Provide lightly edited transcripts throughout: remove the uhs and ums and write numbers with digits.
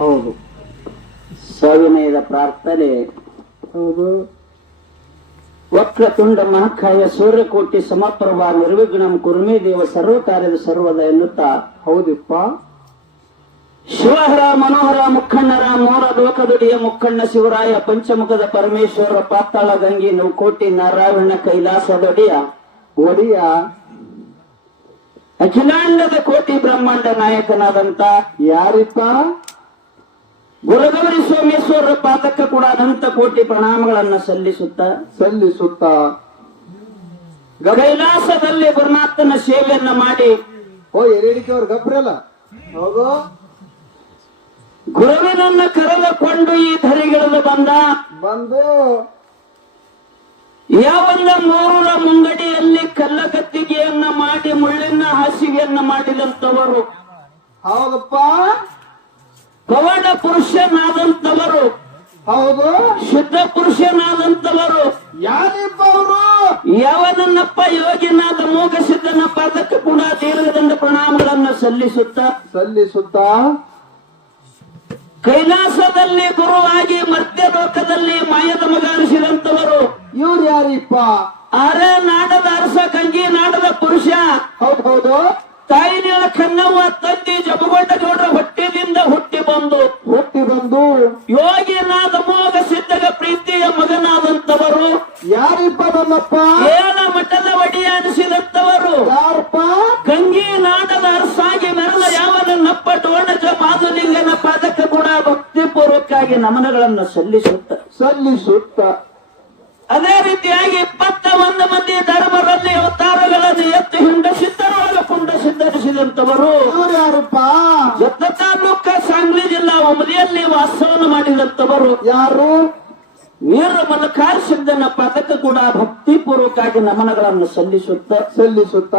ಹೌದು. ಸವಿನಯದ ಪ್ರಾರ್ಥನೆ. ಹೌದು. ವಕ್ರತುಂಡ ಮಹಾಕಾಯ ಸೂರ್ಯಕೋಟಿ ಸಮಪ್ರಭಾ ನಿರ್ವಿಘ್ನಂ ಕುರ್ಮೇ ದೇವ ಸರ್ವ ಕಾರ್ಯದ ಸರ್ವದ ಎನ್ನುತ್ತಾ. ಹೌದಿಪ್ಪ. ಶಿವಹರ ಮನೋಹರ ಮುಖಂಡರ ಮೋರ ಲೋಕದುಡಿಯ ಮುಖಂಡ ಶಿವರಾಯ ಪಂಚಮುಖದ ಪರಮೇಶ್ವರ ಪಾತಾಳ ಗಂಗಿ ನೌಕೋಟಿ ನಾರಾಯಣ ಕೈಲಾಸದೊಡೆಯ ಒಡಿಯ ಅಖಿಲಾಂಡದ ಕೋಟಿ ಬ್ರಹ್ಮಾಂಡ ನಾಯಕನಾದಂತ ಯಾರಿಪ್ಪ? ಗುರುಗೌರಿ ಸೋಮೇಶ್ವರ ಪಾದಕ್ಕೆ ಕೂಡ ಅನಂತ ಕೋಟಿ ಪ್ರಣಾಮಗಳನ್ನ ಸಲ್ಲಿಸುತ್ತ ಕೈಲಾಸದಲ್ಲಿ ಗುರುನಾಥನ ಸೇವೆಯನ್ನ ಮಾಡಿ ಎರಡಿಕೆ ಅವ್ರ ಗಬ್ರಲ್ಲ. ಹೌದು. ಗುರುವಿನನ್ನ ಕರೆದುಕೊಂಡು ಈ ಧರಿಗಿಳಿದು ಬಂದು ಯಾವನ್ನ ಮೂರರ ಮುಂಗಡಿಯಲ್ಲಿ ಕಲ್ಲಗತ್ತಿಗೆಯನ್ನ ಮಾಡಿ ಮುಳ್ಳಿನ ಹಾಸಿಗೆಯನ್ನ ಮಾಡಿದಂತವರು. ಹೌದಪ್ಪ. ಪವಾಡ ಪುರುಷನಾದಂತವರು. ಹೌದು. ಶುದ್ಧ ಪುರುಷನಾದಂತವರು. ಯಾರಿಪ್ಪ ಅವರು? ಯಾವನನ್ನಪ್ಪ ಯೋಗಿನಾದ ಮೂಗ ಸಿದ್ಧನ ಪಾದಕ್ಕೆ ಕೂಡ ದೀರ್ಘದಂಡ ಪ್ರಣಾಮಗಳನ್ನು ಸಲ್ಲಿಸುತ್ತ ಕೈಲಾಸದಲ್ಲಿ ಗುರುವಾಗಿ ಮರ್ತ್ಯ ಲೋಕದಲ್ಲಿ ಮಾಯದ ಮಗ ಅನಿಸಿದಂತವರು. ಇವ್ರು ಯಾರಿಪ್ಪ? ಅರೆ ನಾಡದ ಅರಸ ಗಂಗಿ ನಾಡದ ಪುರುಷ. ಹೌದು. ತಾಯಿನ ಕನ್ನವ್ವ ತಂದಿ ಜಮಗೊಂಡ ಗೌಡ್ರ ಹೊಟ್ಟೆದಿಂದ ಹುಟ್ಟಿ ಬಂದು ಯೋಗಿನಾದ ಮೋಗ ಸಿದ್ಧಗ ಪ್ರೀತಿಯ ಮಗನಾದಂತವರು. ಯಾರಿಪ್ಪ? ನಮ್ಮಪ್ಪ ಏಳ ಮಠದ ಒಡೆಯ ಅನಿಸಿದಂತವರು. ಯಾರಪ್ಪ? ಗಂಗಿ ನಾಡದ ಅರಸಾಗಿ ಮೆರೆದ ಯಾವನನ್ನಪ್ಪ ಟೋಣಜ ಮಾಧುಲಿಂಗನ ಪಾದಕ್ಕೆ ಕೂಡ ಭಕ್ತಿಪೂರ್ವಕ್ಕಾಗಿ ನಮನಗಳನ್ನು ಸಲ್ಲಿಸುತ್ತ ಅದೇ ರೀತಿಯಾಗಿ 21 ಮಂದಿ ಧರ್ಮರಲ್ಲಿ ಅವತಾರಗಳನ್ನು ಎತ್ತು ಹಿಂಡ ಸಿದ್ಧರೊಳಗೆ ಪುಂಡ ಸಿದ್ಧರಿಸಿದಂತವರು. ಇವ್ರು ಯಾರಪ್ಪ? ಜತ್ತ ತಾಲೂಕ ಸಾಂಗ್ಲಿ ಜಿಲ್ಲಾ ಒಮಲಿಯಲ್ಲಿ ವಾಸವನ್ನು ಮಾಡಿದಂತವರು. ಯಾರು? ವೀರ ಮಲಕಾರ ಸಿದ್ಧನ ಪಾದಕ್ಕೆ ಕೂಡ ಭಕ್ತಿಪೂರ್ವಕವಾಗಿ ನಮನಗಳನ್ನು ಸಲ್ಲಿಸುತ್ತ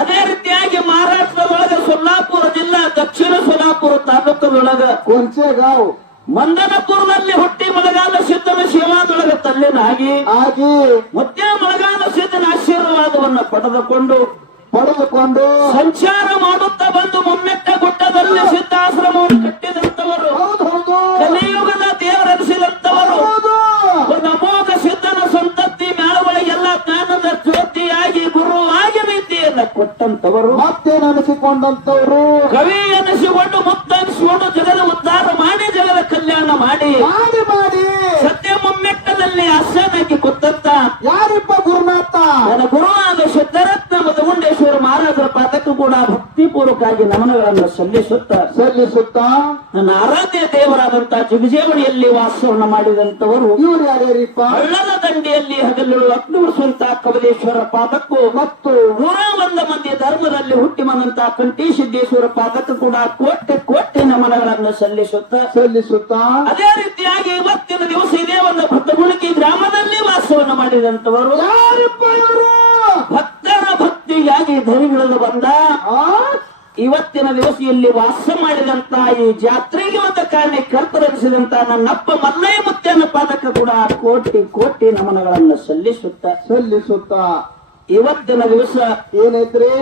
ಅದೇ ರೀತಿಯಾಗಿ ಮಹಾರಾಷ್ಟ್ರದೊಳಗೆ ಸೊಲ್ಲಾಪುರ ಜಿಲ್ಲಾ ದಕ್ಷಿಣ ಸೊಲ್ಲಾಪುರ ತಾಲೂಕದೊಳಗ ಕೊಂಚೆಗಾಂವ್ ಮಂದನಪುರದಲ್ಲಿ ಹುಟ್ಟಿ ಮಲಗಾಲ ಸಿದ್ಧನ ಸೇವಾದೊಳಗೆ ತಲ್ಲಿನಾಗಿ ಮುತ್ಯ ಮಲಗಾಲ ಸಿದ್ಧನ ಆಶೀರ್ವಾದವನ್ನು ಪಡೆದುಕೊಂಡು ಸಂಚಾರ ಮಾಡುತ್ತಾ ಬಂದು ಮುಮ್ಮೆಟ್ಟ ಗುಡ್ಡದಲ್ಲಿ ಸಿದ್ಧಾಶ್ರಮವನ್ನು ಕಟ್ಟಿದಂತವರು. ಕಲಿಯುಗದ ದೇವರನಿಸಿದಂತವರು. ಅಮೋಘ ಸಿದ್ಧನ ಸಂತತಿ ಮ್ಯಾಳಗಳಿಗೆಲ್ಲ ಜ್ಞಾನದ ಜ್ಯೋತಿಯಾಗಿ ಗುರುವಾಗಿ ರೀತಿಯನ್ನು ಕೊಟ್ಟಂತವರು. ಮತ್ತೇನನಿಸಿಕೊಂಡಂತವರು ಕವಿ ಎನಿಸಿಕೊಂಡು ಮುತ್ತನಿಸಿಕೊಂಡು ಜಗದ ಉದ್ಧಾರ ಮಾಡಿ ಜಗದ ಕಲ್ಯಾಣ ಮಾಡಿ ಸತ್ಯ ಮುಮ್ಮೆಟ್ಟದಲ್ಲಿ ಅಸನಾಗಿ ಕೂತಂತ ಯಾರಿಪ್ಪ? ಗುರುನಾಥ. ನನ್ನ ಗುರುವಾದ ಸಿದ್ಧರತ್ನ ಮಧುಗುಂಡೇಶ್ವರ ಮಹಾರಾಜರ ಪಾದಕ್ಕೂ ಕೂಡ ಭಕ್ತಿಪೂರ್ವಕವಾಗಿ ನಮನಗಳನ್ನು ಸಲ್ಲಿಸುತ್ತ ನನ್ನ ಆರಾಧ್ಯ ದೇವರಾದಂತಹ ಜಗಜೇವಣಿಯಲ್ಲಿ ವಾಸವನ್ನು ಮಾಡಿದಂತವರು. ಇವರು ಯಾರ್ಯಾರಿಪ್ಪ? ಹಳ್ಳದ ದಂಡಿಯಲ್ಲಿ ಹಗಲು ಅಗ್ನಿವಸುವಂತ ಕವಲೇಶ್ವರ ಪಾದಕ್ಕೂ ಮತ್ತು 101 ಮಂದಿ ಧರ್ಮದಲ್ಲಿ ಹುಟ್ಟಿ ಬಂದಂತಹ ಕಂಠಿ ಸಿದ್ದೇಶ್ವರ ಪಾದಕ್ಕೂ ಕೂಡ ಕೋಟೆ ನಮನಗಳನ್ನು ಸಲ್ಲಿಸುತ್ತ ಅದೇ ರೀತಿಯಾಗಿ ಇವತ್ತಿನ ದಿವಸ ಇದೇ ಒಂದು ಭಕ್ತಗುಣಿಕಿ ಗ್ರಾಮದಲ್ಲಿ ವಾಸವನ್ನು ಮಾಡಿದಂತವರು. ಯಾರಪ್ಪ ಇವರು? ಭಕ್ತರ ಭಕ್ತಿಗಾಗಿ ಧರಿಗಿಳಿದು ಬಂದ ಇವತ್ತಿನ ದಿವಸ ಇಲ್ಲಿ ವಾಸ ಮಾಡಿದಂತ ಈ ಜಾತ್ರೆಗೆ ಒಂದು ಕಾರಣ ಕರ್ತರೆನಿಸಿದಂತ ನನ್ನಪ್ಪ ಮಲ್ಲಯ್ಯ ಮುತ್ಯನ ಪಾದಕ್ಕೆ ಕೂಡ ಕೋಟಿ ನಮನಗಳನ್ನು ಸಲ್ಲಿಸುತ್ತ ಇವತ್ತಿನ ದಿವಸ ಏನೈತ್ರಿ?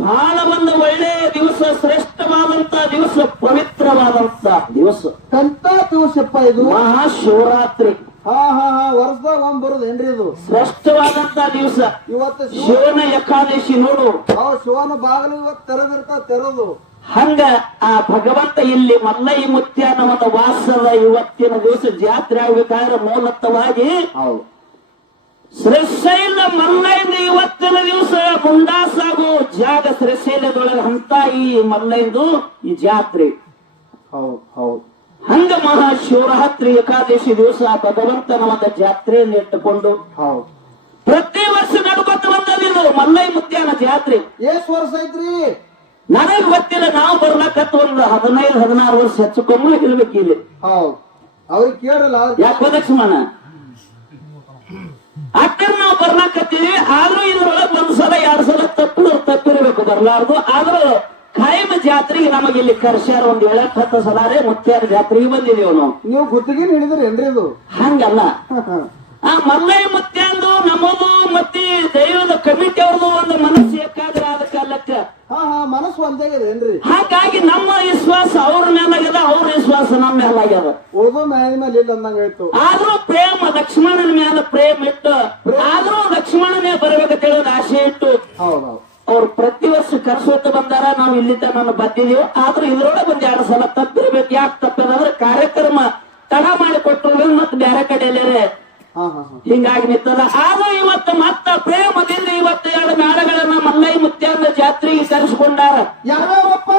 ಬಹಳ ಒಂದು ಒಳ್ಳೆಯ ದಿವಸ, ಶ್ರೇಷ್ಠವಾದಂತ ದಿವಸ, ಪವಿತ್ರವಾದಂತ ದಿವಸ. ಎಂತ ದಿವಸಪ್ಪ ಇದು? ಮಹಾಶಿವರಾತ್ರಿ. ವರ್ಷದಾಗ ಬರುದೇನ್ರಿ ಇದು? ಶ್ರೇಷ್ಠವಾದಂತ ದಿವಸ. ಇವತ್ತು ಶಿವನ ಏಕಾದಶಿ ನೋಡು. ಶಿವನ ಬಾಗಿಲು ಇವತ್ತು ತೆರೆದು ಹಂಗ ಆ ಭಗವಂತ ಇಲ್ಲಿ ಮಲ್ಲಯ್ಯ ಮುತ್ಯನ ಒಂದು ವಾಸದ ಇವತ್ತಿನ ದಿವಸ ಜಾತ್ರೆ ಆಗ್ಬೇಕಾದ್ರೆ ಮೂಲತವಾಗಿ ಶ್ರೀಶೈಲ ಮಲ್ಲಯ್ಯನ ಇವತ್ತಿನ ದಿವಸ ಮುಂಡಾಸಾಗೋ ಜಾಗ ಶ್ರೀಶೈಲದೊಳಗೆ ಅಂತ ಈ ಮಲ್ಲಯ್ಯದು ಈ ಜಾತ್ರೆ. ಹಂಗ ಮಹಾಶಿವರಾತ್ರಿ ಏಕಾದಶಿ ದಿವಸ ಭಗವಂತನ ಒಂದು ಜಾತ್ರೆಯನ್ನು ಇಟ್ಟುಕೊಂಡು ಪ್ರತಿ ವರ್ಷ ನಡ್ಕೊತ ಬಂದದಿದು ಮಲ್ಲಯ್ಯ ಮುತ್ಯನ ಜಾತ್ರೆ. ಎಷ್ಟು ವರ್ಷ ಐತ್ರಿ? ನನಗೆ ಗೊತ್ತಿಲ್ಲ. ನಾವು ಬರ್ಲಕತ್ತ ಒಂದು 15-16 ವರ್ಷ ಹೆಚ್ಚುಕೊಂಡು ಇರ್ಬೇಕು ಇಲ್ಲಿ. ಅವ್ರಿಗೆ ಕೇಳಲ್ಲ ಯಾಕೆ ಲಕ್ಷ್ಮಣ ಅಟ್ಟರ್ ನಾವು ಬರ್ಲಾಕತ್ತೀವಿ. ಆದ್ರೂ ಇದ್ರೊಳಗೆ 1 ಸಲ 2 ಸಲ ತಪ್ಪಿರ್ಬೇಕು ಬರ್ಲಾರ್ದು. ಆದ್ರೂ ಕಾಯಂ ಜಾತ್ರೆಗೆ ನಮಗೆ ಇಲ್ಲಿ ಕರ್ಸ್ಯಾರ ಒಂದ್ 7-10 ಸಲಾರೇ ಮುತ್ಯಾರ ಜಾತ್ರೆಗೆ ಬಂದಿದೇವ್ ನಾವು. ನೀವು ಗುತ್ತಿಗೆ ಹಿಡಿದ್ರೇನ್ರಿ ಅದು? ಹಂಗಲ್ಲ. ಆ ಮಲ್ಲಯ್ಯ ಮುತ್ಯಾಂದು ನಮ್ಮದು ಮತ್ತೆ ದೈವದ ಕಮಿಟಿ ಅವ್ರದ್ದು ಒಂದು ಮನಸ್ಸು ಏಕಾದ್ರೆ ಆದ ಕಾಲಕ್ಕ ಮನಸ್ಸು ಒಂದೇ ಏನ್ರಿ. ಹಾಗಾಗಿ ನಮ್ಮ ವಿಶ್ವಾಸ ಅವ್ರ ಮೇಲಾಗದ, ಅವ್ರ ವಿಶ್ವಾಸ ಮ್ಯಾಲ ಆಗ್ಯದ. ಉಳ್ದು ಮ್ಯಾಲ ಮೇಲೆ ಇಲ್ಲ ಅಂದಂಗಾಯ್ತು. ಆದ್ರೂ ಪ್ರೇಮ ಲಕ್ಷ್ಮಣನ ಮ್ಯಾಲ ಪ್ರೇಮ ಇಟ್ಟು ಆದ್ರೂ ಲಕ್ಷ್ಮಣನೇ ಬರ್ಬೇಕಂತ ಹೇಳೋದು ಆಸೆ ಇಟ್ಟು ಹೌದೌದು. ಅವ್ರು ಪ್ರತಿ ವರ್ಷ ಕರ್ಸೋತ ಬಂದಾರ. ನಾವು ಇಲ್ಲಿ ತನಕ ಬಂದಿದೀವಿ. ಆದ್ರೂ ಇದ್ರೊಳಗೆ ಒಂದ್ 2 ಸಲ ತಪ್ಪಿರ್ಬೇಕು. ಯಾಕೆ ತಪ್ಪದಂದ್ರೆ ಕಾರ್ಯಕ್ರಮ ತಡ ಮಾಡಿ ಕೊಟ್ಟು ಮತ್ತೆ ಬೇರೆ ಕಡೆಯಲ್ಲೇ ಹಾ ಹಾ ಹಾ. ಹಿಂಗಾಗಿ ನಿಂತದ. ಆದ್ರೂ ಇವತ್ತು ಮತ್ತ ಪ್ರೇಮದಿಂದ ಇವತ್ತು 2 ಮೇಳಗಳನ್ನ ಮಲ್ಲೈ ಮುತ್ಯಾನ ಜಾತ್ರೆಗೆ ಕರೆಸ್ಕೊಂಡಾರ. ಯಾವ್ಯಾವಪ್ಪ?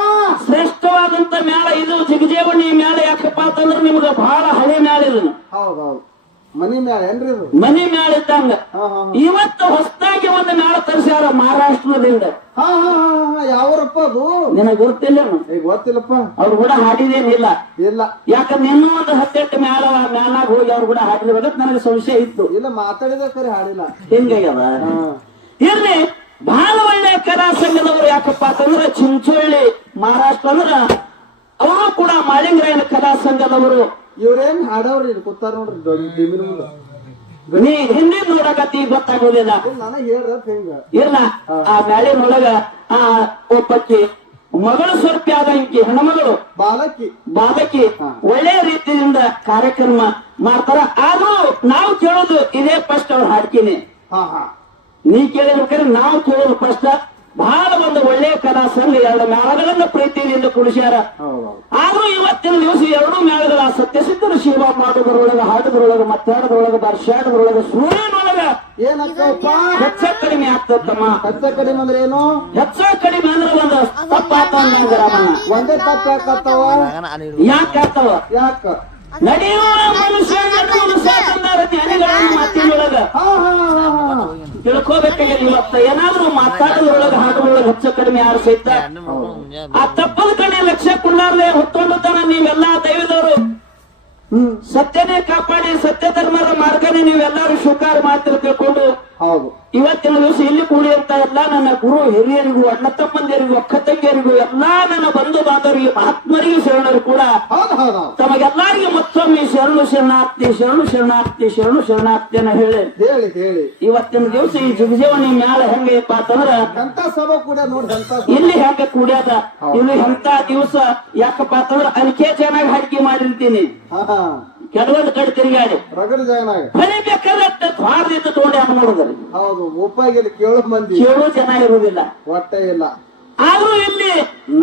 ಶ್ರೇಷ್ಠವಾದಂತ ಮೇಳ ಇದು ಜಿಗಜೇವಣಿ ಮೇಳ. ಯಾಕಪ್ಪ ಅಂತಂದ್ರೆ ನಿಮ್ಗೆ ಬಹಳ ಹಳೆ ಮೇಳ ಇದು. ಹೌದೌದು. ಮನಿ ಮ್ಯಾಲ ಏನ್ರಿ ಇದು? ಮನಿ ಮೇಳ ಇದ್ದಂಗ. ಹಾ ಹಾ ಇವತ್ತು ಹೊಸದಾಗಿ ಒಂದು ಮೇಳ ತರಿಸ್ಯಾರ ಮಹಾರಾಷ್ಟ್ರದಿಂದ. ಹಾ ಹಾ ಹಾ. ಯಾವರಪ್ಪ ಅದು? ನಿನಗೆ ಗೊತ್ತಿಲ್ಲ? ಈಗ ಗೊತ್ತಿಲ್ಲಪ್ಪ. ಅವ್ರು ಕೂಡ ಹಾಡಿದೇನಿಲ್ಲ. ಇಲ್ಲ. ಯಾಕಂದ್ರೆ ಇನ್ನೂ ಒಂದು 18 ಮೇಲಾಗ ಹೋಗಿ ಅವ್ರು ಕೂಡ ಹಾಡಿರ್ಬೇಕಂತ ನನಗೆ ಸಂಶಯ ಇತ್ತು. ಇಲ್ಲ, ಮಾತಾಡಿದ ಕರೆ ಹಾಡಿಲ್ಲ. ಹಿಂಗಾಗ್ಯದ. ಇರ್ಲಿ, ಬಹಳ ಒಳ್ಳೆ ಕಲಾ ಸಂಘದವರು. ಯಾಕಪ್ಪ ಅಂತಂದ್ರೆ ಚಿಂಚೋಳಿ ಮಹಾರಾಷ್ಟ್ರ ಅಂದ್ರ ಅವರು ಕೂಡ ಮಾಳಿಂಗರಾಯನ ಕಲಾ ಸಂಘದವರು. ಇವ್ರೇನ್ ಹಾಡವ್ರಿ ಕೂತಾರ ನೋಡ್ರಿ ಟಿವಿನ ಮುಂದ. ನೀ ಹಿಂದಿ ನೋಡಕತ್ತಿ ಗೊತ್ತಾಗೋದಿಲ್ಲ. ನನಗ್ ಹೇಳ್ರ ಹೆಂಗ ಇಲ್ಲ, ಆ ಮ್ಯಾಳಿನೊಳಗ ಆ ಒಬ್ಬಕ್ಕಿ ಮಗಳು ಸ್ವರ್ಪಿ ಆದಂಕಿ ಹೆಣ್ಮಗಳು ಬಾಲಕಿ ಒಳ್ಳೆ ರೀತಿಯಿಂದ ಕಾರ್ಯಕ್ರಮ ಮಾಡ್ತಾರ. ಆದ್ರೂ ನಾವು ಕೇಳೋದು ಇದೇ ಫಸ್ಟ್ ಅವ್ರು ಹಾಡ್ತೀನಿ. ನೀ ಕೇಳಿರ್ಬೇಕಾದ್ರೆ ನಾವು ಕೇಳೋದು ಫಸ್ಟ್. ಬಹಳ ಒಂದು ಒಳ್ಳೆ ಕಲಾ ಸಂಘ 2 ಮೇಳಗಳನ್ನ ಪ್ರೀತಿಯಿಂದ ಕುಡಿಸ್ಯಾರ. ಆದ್ರೂ ಇವತ್ತಿನ ದಿವಸ 2 ಮೇಳಗಳ ಸತ್ಯಸಿದ್ಧರ ಶಿವ ಮಾಡೋದ್ರೊಳಗ, ಹಾಡೋದ್ರೊಳಗ, ಮಾತಾಡೋದ್ರೊಳಗ, ಬರ್ಷಾಡೋದ್ರೊಳಗ, ಸೂರ್ಯನೊಳಗ ಏನಪ್ಪ ಹೆಚ್ಚ ಕಡಿಮೆ ಆಗ್ತಮ್ಮ. ಹೆಚ್ಚ ಕಡಿಮೆ ಅಂದ್ರೆ ಏನು? ಹೆಚ್ಚ ಕಡಿಮೆ ಅಂದ್ರೆ ಒಂದು ತಪ್ಪಾತ ಒಂದೇ ತಪ್ಪಾಕತ್ತಾವ. ಯಾಕಾಗ್ತಾವ? ಯಾಕ? ನಡೆಯುವ ಮನುಷ್ಯ ಮಾತಿನೊಳಗ ತಿಳ್ಕೋಬೇಕಾಗಿದೆ. ಇವತ್ತ ಏನಾದ್ರೂ ಮಾತಾಡೋದ್ರೊಳಗ, ಹಾಡೋದ್ರೊಳಗ ಹೆಚ್ಚು ಕಡಿಮೆ ಯಾರು ಸಹಿತ ಆ ತಪ್ಪದ ಕಡೆ ಲಕ್ಷ್ಯ ಕೊಡಲಾರ್ದೆ ಹೊತ್ತೊಂಡು ತನ ನೀವೆಲ್ಲಾ ದೈವದವರು ಸತ್ಯನೇ ಕಾಪಾಡಿ ಸತ್ಯ ಧರ್ಮದ ಮಾರ್ಗನೇ ನೀವೆಲ್ಲರೂ ಸ್ವೀಕಾರ ಮಾಡ್ತಿರ್ ತಿಳ್ಕೊಂಡು ಹೌದು ಇವತ್ತಿನ ದಿವಸ ಇಲ್ಲಿ ಕೂಡಿ ಅಂತ ಎಲ್ಲಾ ನನ್ನ ಗುರು ಹಿರಿಯರಿಗೂ, ಅಣ್ಣ ತಮ್ಮಂದಿರಿಗೂ, ಅಕ್ಕ ತಂಗಿಯರಿಗೂ, ಎಲ್ಲಾ ನನ್ನ ಬಂಧು ಬಾಂಧವರಿಗೆ, ಮಹಾತ್ಮರಿಗೂ ಶರಣರು ಕೂಡ ತಮಗೆಲ್ಲರಿಗೂ ಮತ್ತೊಮ್ಮೆ ಶರಣು ಶರಣಾರ್ಥಿ ಶರಣು ಶರಣಾರ್ಥಿ ಶರಣು ಶರಣಾರ್ಥಿಯನ್ನ ಹೇಳಿ ಇವತ್ತಿನ ದಿವಸ ಈ ಜಿಗಜೇವಣಿ ಮ್ಯಾಲ ಹೆಂಗಪ್ಪ ಅಂತಂದ್ರ ಇಲ್ಲಿ ಹೆಂಗ ಕೂಡ್ಯಾದ. ಇಲ್ಲಿ ಎಂತ ದಿವಸ ಯಾಕಪ್ಪ ಅಂತಂದ್ರ ಅನಿಕೆ ಚೆನ್ನಾಗಿ ಹಾಡಿಕೆ ಮಾಡಿರ್ತೀನಿ. ಕೆಲವೊಂದು ಕಡೆ ತಿರುಗಾಡಿ ಹೊಲಿಬೇಕಾದ್ರೆ ಭಾರದಿಂದ ತೋಡಿ ಅಂತ ನೋಡಿದ್ರಿ. ಹೌದು, ಉಪ್ಪಾಗಿ ಕೇಳೋ ಮಂದಿ ಕೇಳೋ ಜನ ಇರುವುದಿಲ್ಲ, ಹೊಟ್ಟೆ ಇಲ್ಲ. ಆದ್ರೂ ಇಲ್ಲಿ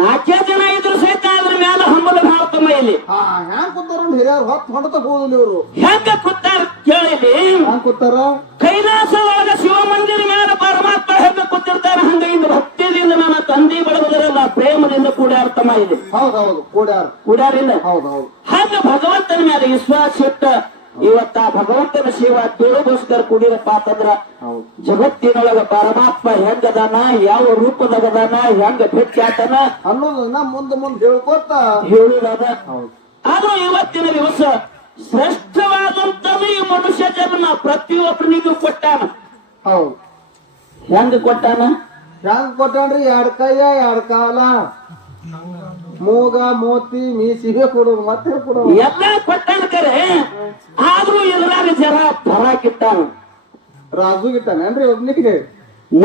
4 ಜನ ಇದ್ರು ಸಹಿತ ಅದ್ರ ಮ್ಯಾಲ ಹಂಬಲ ಹಾಡ್ತಮ್ಮ. ಇಲ್ಲಿ ಹ್ಯಾಂಗ ಕೂತಾರ ಹಿರಿಯರು ಹೊತ್ತು ಹೊಡೆತ ಹೋಗುದಿಲ್ಲ. ಇವರು ಹೆಂಗ ಕೂತಾರ ಕೇಳಿಲಿ? ಹ್ಯಾಂಗ ಕೂತಾರ? ಕೈಲಾಸದೊಳಗ ಶಿವ ಮಂದಿರ ಮ್ಯಾಲ ಪರಮಾತ್ಮ ಹೆಂಗ ಕೂತಿರ್ತಾರ ಹಂಗ ಇಂದ ಭಕ್ತಿಯಿಂದ ನನ್ನ ತಂದೆ ಬಳಗದಲ್ಲ ಪ್ರೇಮದಿಂದ ಕೂಡ್ಯಾರ್ತಮ್ಮ. ಇಲ್ಲಿ ಹೌದೌದು ಕೂಡ್ಯಾರಿಲ್ಲ. ಹೌದೌದು. ಹಂಗ ಭಗವಂತನ ಮೇಲೆ ವಿಶ್ವಾಸ ಇಟ್ಟ ಇವತ್ತ ಭಗವಂತನ ಸೇವಾ ಕೇಳೋಗೋಸ್ಕರ ಕೂಡಿರಪ್ಪ ಅಂತಂದ್ರ ಜಗತ್ತಿನೊಳಗ ಪರಮಾತ್ಮ ಹೆಂಗದಾನ, ಯಾವ ರೂಪದಾಗದಾನ, ಹೆಂಗ ಭೇಟಿ ಆತನ ಅನ್ನೋದನ್ನ ಮುಂದೆ ಹೇಳ್ಕೊತ ಹೇಳುವುದಾದ. ಆದ್ರೂ ಇವತ್ತಿನ ದಿವಸ ಶ್ರೇಷ್ಠವಾದಂತದ್ದು ಈ ಮನುಷ್ಯ ಜನ್ಮ ಪ್ರತಿಯೊಬ್ಬನಿಗೂ ಕೊಟ್ಟಾನ. ಹೌದು. ಹೆಂಗ ಕೊಟ್ಟಾನ? ಹೆಂಗ ಕೊಟ್ಟಾನ್ರಿ? 2 ಕೈಯ 2 ಕಾಲ, ಮೂಗ, ಮೋತಿ, ಮೀಸಿಗೆ ಕೊಡೋದು, ಮತ್ತೆ ಕೊಡೋದು ಎಲ್ಲ ಕೊಟ್ಟಾನ ಕರೆ. ಆದ್ರೂ ಎಲ್ಲಾರು ಜರ ಬರಾಕಿಟ್ಟಾನ. ರಾಜು ಗಿಟ್ಟಾನೇನ್ರಿ ಒಬ್ನಿಗೆ?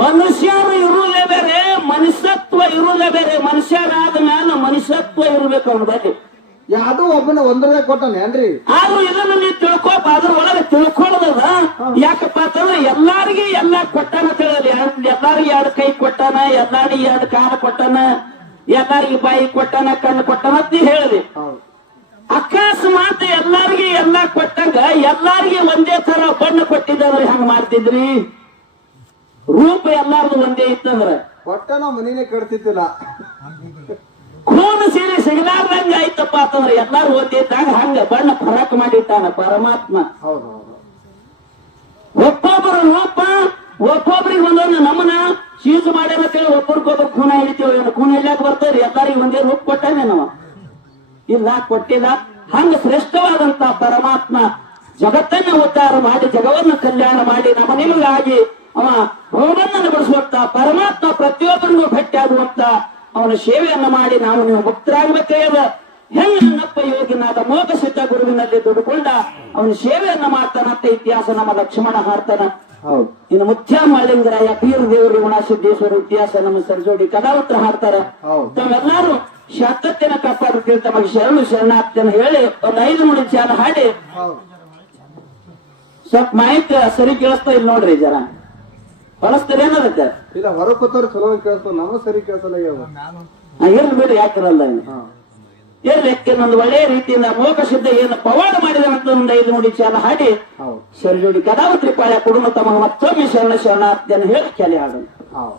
ಮನುಷ್ಯರು ಇರುವುದೇ ಬೇರೆ, ಮನುಷ್ಯತ್ವ ಇರುವುದೇ ಬೇರೆ. ಮನುಷ್ಯರಾದ ಮ್ಯಾಲ ಮನುಷ್ಯತ್ವ ಇರ್ಬೇಕು ಅವನ ಬಗ್ಗೆ. ಯಾವ್ದು ಒಬ್ಬನ ಒಂದರೇ ಕೊಟ್ಟಾನೇನ್ರಿ? ಆದ್ರೂ ಇದನ್ನ ನೀವು ತಿಳ್ಕೋಪ, ಅದ್ರ ಒಳಗೆ ತಿಳ್ಕೊಳ್ಳೋದ. ಯಾಕಪ್ಪ ಅಂತಂದ್ರೆ ಎಲ್ಲಾರಿಗೆ ಎಲ್ಲಾ ಕೊಟ್ಟಾನ ತಿಳಿಯಲಿ. ಎಲ್ಲಾರಿಗೆ 2 ಕೈ ಕೊಟ್ಟಾನ, ಎಲ್ಲಾರಿಗೆ 2 ಕಾಲ ಕೊಟ್ಟಾನ, ಎಲ್ಲಾರಿಗೆ ಬಾಯಿ ಕೊಟ್ಟಾನ, ಕಣ್ಣು ಕೊಟ್ಟಾನ ಅಂತ ಹೇಳಿದೆ. ಅಕಸ್ಮಾತ್ ಎಲ್ಲಾರಿಗೆ ಎಲ್ಲಾ ಕೊಟ್ಟಂಗ ಎಲ್ಲಾರಿಗೆ ಒಂದೇ ತರ ಬಣ್ಣ ಕೊಟ್ಟಿದ್ರೆ ಹಂಗ ಮಾಡ್ತಿದ್ರಿ? ರೂಪ ಎಲ್ಲಾರ್ದು ಒಂದೇ ಇತ್ತಂದ್ರ ಒಟ್ಟ ನಾವ್ ಮನಿನೇ ಕಟ್ತಿದ್ದಿಲ್ಲ. ಖೂನ್ ಸೀರೆ ಸಿಗಲಾರ್ದಂಗ ಆಯ್ತಪ್ಪ ಅಂತಂದ್ರೆ ಎಲ್ಲಾರು ಒಂದೇ ಇದ್ದಾಗ ಹಂಗ ಬಣ್ಣ ಫರಕ್ ಮಾಡಿಟ್ಟಾನ ಪರಮಾತ್ಮ. ಒಬ್ಬೊಬ್ಬರು ರೂಪ ಒಬ್ಬೊಬ್ರಿಗೆ ಒಂದೊಂದು ನಮ್ಮನ ಚೀಸ್ ಮಾಡ್ಯಾನಂತೇಳಿ ಒಬ್ಬರಿಗೊಬ್ಬರು ಖೂನ ಹಿಡಿತೀವಿ. ಖೂನ ಹಿಡ್ಯಾಕ ಬರ್ತಾರೆ. ಎಲ್ಲಾರಿಗೆ ಒಂದೇ ರೂಪ ಕೊಟ್ಟಾನೆ ನಾವು? ಇಲ್ಲ, ಕೊಟ್ಟಿಲ್ಲ. ಹಂಗ ಶ್ರೇಷ್ಠವಾದಂತ ಪರಮಾತ್ಮ ಜಗತ್ತನ್ನ ಉದ್ಧಾರ ಮಾಡಿ, ಜಗವನ್ನ ಕಲ್ಯಾಣ ಮಾಡಿ, ನಮ್ಮ ನಿಮಗಾಗಿ ಅವ ಭವನನ್ನು ಬಡಿಸುವಂತ ಪರಮಾತ್ಮ ಪ್ರತಿಯೊಬ್ಬರಿಗೂ ಭೇಟಿ ಆಗುವಂತ ಅವನ ಸೇವೆಯನ್ನ ಮಾಡಿ ನಾವು ನೀವು ಭಕ್ತರಾಗಬೇಕಾದ ಹೆಂಗ ನನ್ನಪ್ಪ ಯೋಗಿನಾದ ಮೋಗ ಸಿದ್ಧ ಗುರುವಿನಲ್ಲಿ ದುಡ್ಕೊಂಡ ಅವನ ಸೇವೆಯನ್ನ ಮಾಡ್ತಾನಂತ ಇತಿಹಾಸ ನಮ್ಮ ಲಕ್ಷ್ಮಣ ಹಾಡ್ತಾನ. ಇನ್ನು ಮುಖ್ಯ ಮಾಳಿಂಗರಾಯ, ಬೀರ ದೇವರು, ಗುಣ ಸಿದ್ದೇಶ್ವರ ಇತಿಹಾಸ ನಮ್ಮ ಸರ್ಜೋಡಿ ಕಲಾವತ್ರ ಹಾಡ್ತಾರ. ತಾವೆಲ್ಲಾರು ಶಾಂತತೆನ ಕಾಪಾಡುತ್ತೇವೆ ತಮಗೆ ಶರಣು ಶರಣಾರ್ಥನ ಹೇಳಿ ಒಂದ್ 5 ನುಡಿ ಚಾಲ ಹಾಡಿ ಹೌದು ಸ್ವಲ್ಪ ಮಾಹಿತಿ ಸರಿ ಕೇಳಿಸ್ತಾ ಇಲ್ಲ ನೋಡ್ರಿ ಜನ ಬಳಸ್ತಾರೆ ಏನದಕ್ಕೆ ಇಲ್ಲ ಹೊರಗ್ ಕೂತಾರ ಚಲೋ ಕೇಳಿಸ್ತಾವ ನಮಗ್ ಸರಿ ಕೇಳಿಸಲ್ಲ ಇರ್ಲಿ ಬಿಡು ಯಾಕಿರಲ್ಲ ಇರ್ಲಿಕ್ಕೆ ಒಂದು ಒಳ್ಳೆಯ ರೀತಿಯಿಂದ ಮೋಕ ಸಿದ್ಧ ಏನು ಪವಾಡ ಮಾಡಿದ ಅಂತ ಒಂದು 5 ನುಡಿ ಚಾಲ ಹಾಡಿ ಹೌದು ಶರಣೋಡಿ ಕದಾವತ್ರಿ ಪಾಳ್ಯ ಕುಟುಂಬ ತಮ್ಮ ಮತ್ತೊಮ್ಮೆ ಶರಣ ಶರಣಾರ್ಥನ ಹೇಳಿ ಕೆಲೆ ಆಡೋಣ ಹೌದು